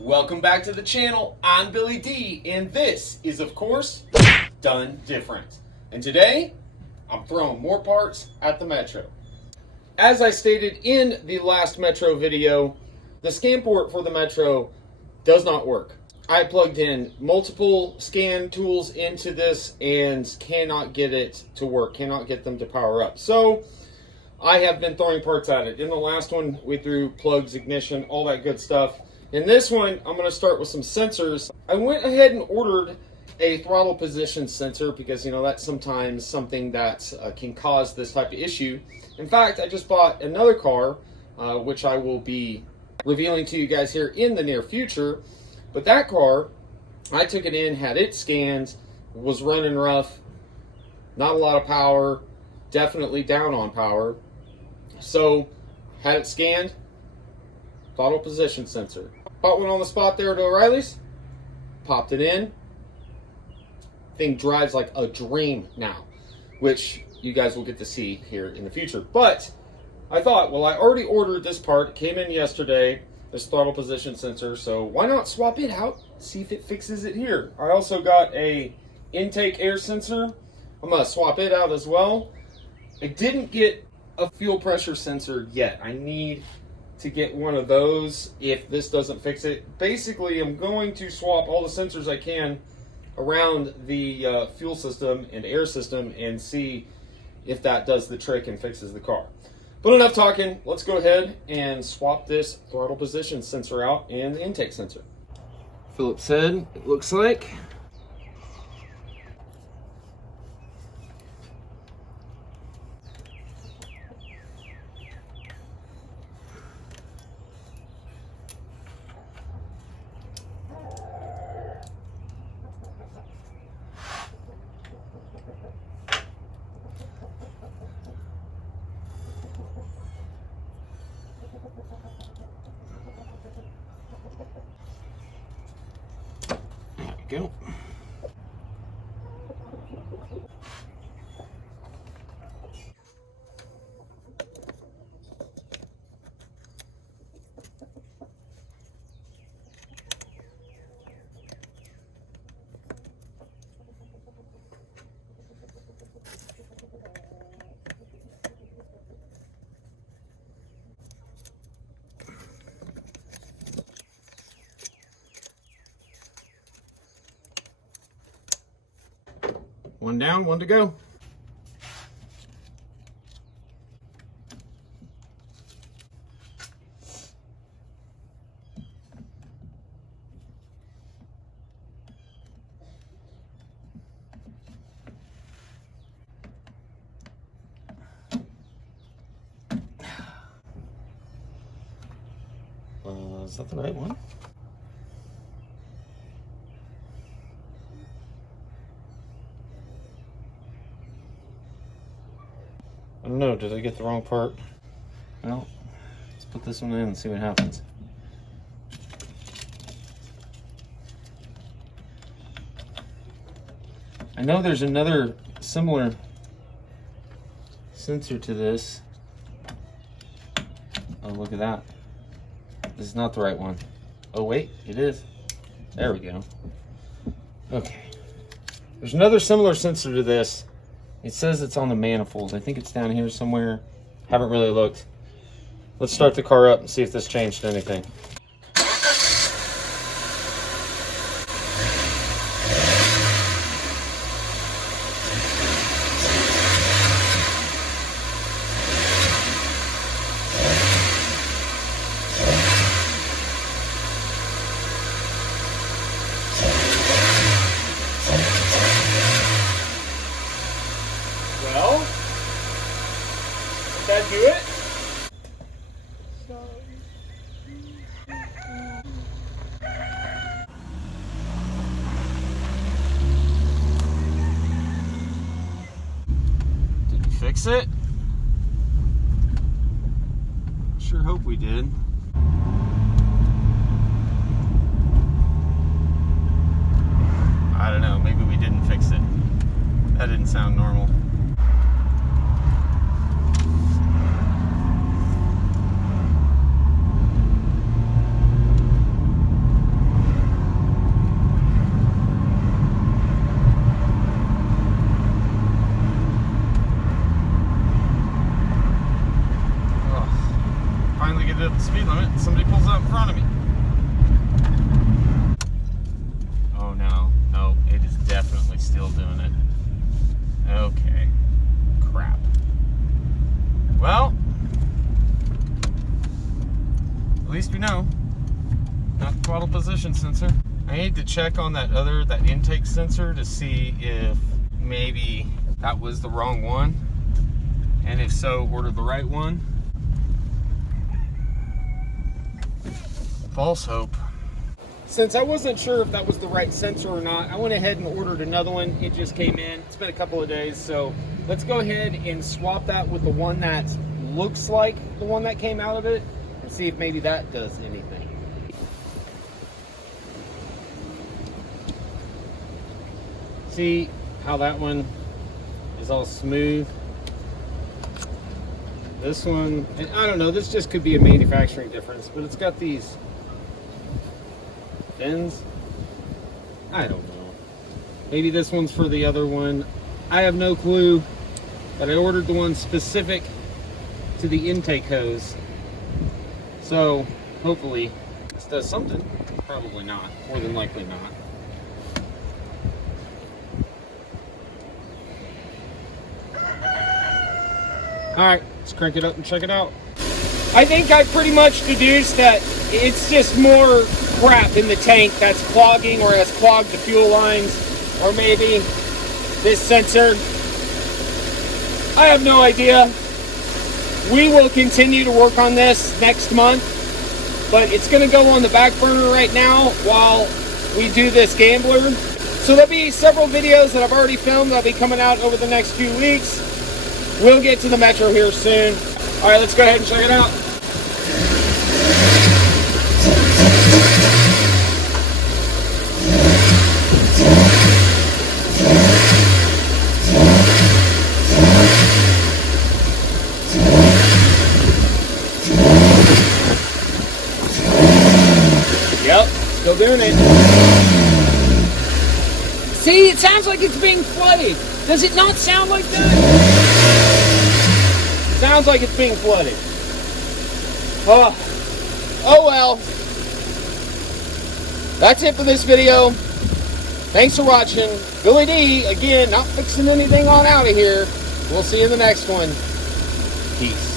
Welcome back to the channel. I'm Billy D, and this is, of course, Done Different. And today, I'm throwing more parts at the Metro. As I stated in the last Metro video, the scan port for the Metro does not work. I plugged in multiple scan tools into this and cannot get it to work, cannot get them to power up. So I have been throwing parts at it. In the last one, we threw plugs, ignition, all that good stuff. In this one, I'm going to start with some sensors. I went ahead and ordered a throttle position sensor because, that's sometimes something that can cause this type of issue. In fact, I just bought another car, which I will be revealing to you guys here in the near future. But that car, I took it in, had it scanned, was running rough, not a lot of power, definitely down on power. So, had it scanned, throttle position sensor. Bought one on the spot there at O'Reilly's, popped it in. Thing drives like a dream now, which you guys will get to see here in the future. But I thought, well, I already ordered this part, it came in yesterday, this throttle position sensor, so why not swap it out, see if it fixes it here. I also got a intake air sensor. I'm gonna swap it out as well. I didn't get a fuel pressure sensor yet. I need to get one of those if this doesn't fix it. Basically, I'm going to swap all the sensors I can around the fuel system and air system and see if that does the trick and fixes the car. But enough talking, let's go ahead and swap this throttle position sensor out and the intake sensor. Phillips head, it looks like. Go. One down, one to go. Is that the right one? I don't know, did I get the wrong part? Well, let's put this one in and see what happens. I know there's another similar sensor to this. Oh, look at that. This is not the right one. Oh wait, it is. There we go. Okay. There's another similar sensor to this. It says it's on the manifold. I think it's down here somewhere. Haven't really looked. Let's start the car up and see if this changed anything. Well, did that do it? Did we fix it? Sure hope we did. I don't know, maybe we didn't fix it. That didn't sound normal. throttle position sensor. I need to check on that intake sensor to see if maybe that was the wrong one. And if so, order the right one. False hope. Since I wasn't sure if that was the right sensor or not, I went ahead and ordered another one. It just came in. It's been a couple of days, so let's go ahead and swap that with the one that looks like the one that came out of it and see if maybe that does anything. See how that one is all smooth? This one, and I don't know, this just could be a manufacturing difference, but it's got these fins. I don't know. Maybe this one's for the other one. I have no clue, but I ordered the one specific to the intake hose. So hopefully this does something. Probably not. More than likely not. Alright, let's crank it up and check it out. I think I pretty much deduced that it's just more crap in the tank that's clogging or has clogged the fuel lines, or maybe this sensor. I have no idea. We will continue to work on this next month, but it's going to go on the back burner right now while we do this gambler. So there'll be several videos that I've already filmed that'll be coming out over the next few weeks. We'll get to the Metro here soon. All right, let's go ahead and check it out. Yep, still doing it. See, it sounds like it's being flooded. Does it not sound like that? Sounds like it's being flooded. Oh well. That's it for this video. Thanks for watching. Billy D, again, not fixing anything on out of here. We'll see you in the next one. Peace.